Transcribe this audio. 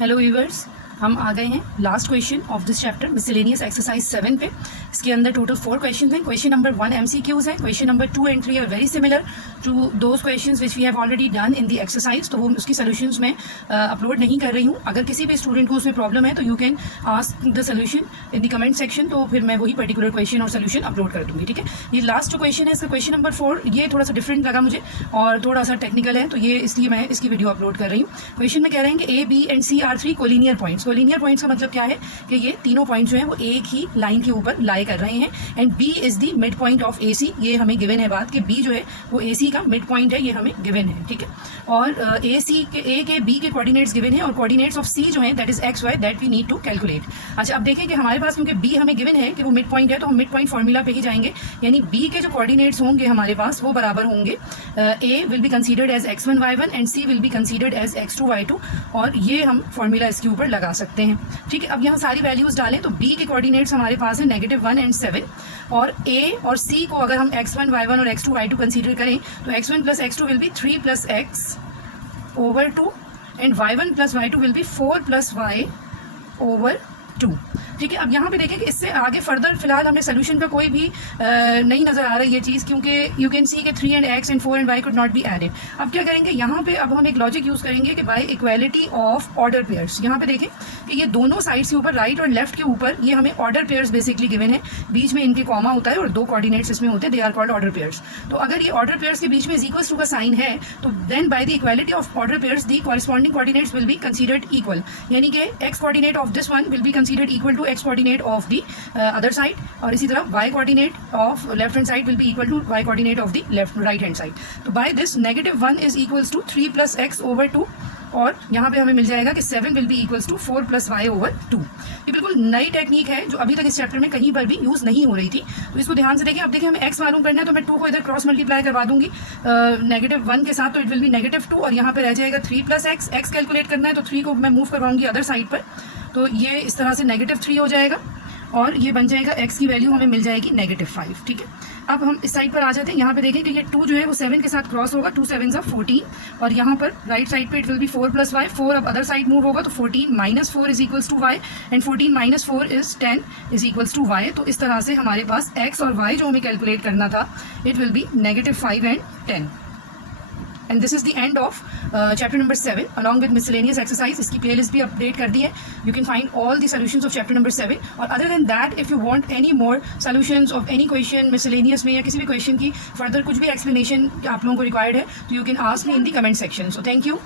Hello viewers, हम आ गए हैं last question of this chapter miscellaneous exercise 7 पे। इसके अंदर टोटल 4 क्वेश्चन हैं। क्वेश्चन नंबर 1 MCQs है, question number 2 and 3 are very similar to those questions which we have already done in the exercise, तो वो उसकी सोल्यूशंस मैं अपलोड नहीं कर रही हूँ। अगर किसी भी स्टूडेंट को उसमें प्रॉब्लम है तो you can ask the solution in the comment section, तो फिर मैं वही पर्टिकुलर क्वेश्चन और सोल्यूशन अपलोड कर दूँगी। ठीक है, ये लास्ट जो क्वेश्चन है इसका क्वेश्चन नंबर 4, ये थोड़ा सा डिफरेंट लगा मुझे और थोड़ा सा टेक्निकल है, तो ये इसलिए मैं इसकी वीडियो अपलोड कर रही हूँ। क्वेश्चन में कह रहे हैं कि A, B and C are 3 collinear points. Collinear points का मतलब क्या है कि ये तीनों पॉइंट्स जो हैं वो एक ही लाइन के ऊपर लाई कर रहे हैं and B is the mid point of AC। ये हमें गिवन है बात कि B जो है वो AC का मिड पॉइंट है, ये हमें गिवन है। ठीक है, और AC के A के B के कोऑर्डिनेट्स गिवन है और कोऑर्डिनेट्स ऑफ C जो है that is XY that we need to calculate. अच्छा, अब देखें कि हमारे पास क्योंकि B हमें गिवन है कि वो मिड पॉइंट है, तो हम मिड पॉइंट फॉर्मूला पे ही जाएंगे, यानी B के जो कोऑर्डिनेट्स होंगे हमारे पास वो बराबर होंगे A will be considered as x1 y1 and C will be considered as x2 y2, और ये हम फॉर्मूला इसके ऊपर लगा सकते हैं। ठीक है, अब यहाँ सारी वैल्यूज डालें तो B के कोऑर्डिनेट्स हमारे पास है -1 एंड 7, और A और C को अगर हम x1 y1 और x2 y2 कंसीडर करें तो x1 plus x2 will be 3 plus x over 2 and y1 plus y2 will be 4 plus y over 2। ठीक है, अब यहाँ पे देखें कि इससे आगे फर्दर फिलहाल हमें सोल्यूशन का कोई भी नहीं नज़र आ रहा है ये चीज़, क्योंकि यू कैन सी के 3 and x and 4 and y could not be added. अब क्या करेंगे यहाँ पे, अब हम एक लॉजिक यूज़ करेंगे कि by equality of order pairs. यहाँ पे देखें कि ये दोनों साइड्स के ऊपर, राइट और लेफ्ट के ऊपर, ये हमें ऑर्डर पेयर्स बेसिकली गिवन है। बीच में इनके कॉमा होता है और 2 कोऑर्डिनेट्स इसमें होते हैं, they are called order pairs. तो अगर ये ऑर्डर पेयर्स के बीच में इक्वल्स टू का साइन है तो then by the equality of order pairs the corresponding coordinates will be considered equal, यानी कि x coordinate of this one will be considered equal to x coordinate of the other side, और इसी तरह y coordinate of left hand side will be equal to y coordinate of the left right hand side. तो by this -1 is equals to 3 plus x over 2, और यहाँ पे हमें मिल जाएगा कि 7 will be equals to 4 plus y over 2। ये बिल्कुल नई टेक्निक है जो अभी तक इस चैप्टर में कहीं पर भी यूज़ नहीं हो रही थी, तो इसको ध्यान से देखें। अब देखिए हमें x मालूम करना है, तो मैं 2 को इधर क्रॉस मल्टीप्लाई करवा दूंगी -1 के साथ, तो इट विल बी -2, और यहाँ पे रह जाएगा 3 प्लस x कैलकुलेट करना है, तो 3 को मैं मूव करवाऊंगी अदर साइड पर, तो ये इस तरह से -3 हो जाएगा और ये बन जाएगा x की वैल्यू हमें मिल जाएगी -5। ठीक है, अब हम इस साइड पर आ जाते हैं। यहाँ पे देखें कि ये 2 जो है वो 7 के साथ क्रॉस होगा, 2 7 14, और यहाँ पर राइट साइड पे it will be 4 plus y, 4 अब अदर साइड मूव होगा तो 14 minus 4 is equals to y and 14 minus 4 is 10 is equals to y। तो इस तरह से हमारे पास x और y जो हमें कैलकुलेट करना था it will B -5 and 10। And this is the end of chapter number 7 along with miscellaneous exercise. इसकी प्लेलिस्ट भी अपडेट कर दी है, you can find all the solutions of chapter number 7। और other than that if you want any more solutions of any question miscellaneous में या किसी भी question की फर्दर कुछ भी एक्सप्लेनेशन आप लोगों को रिक्वायर्ड है, तो you can ask me in the comment section. So thank you.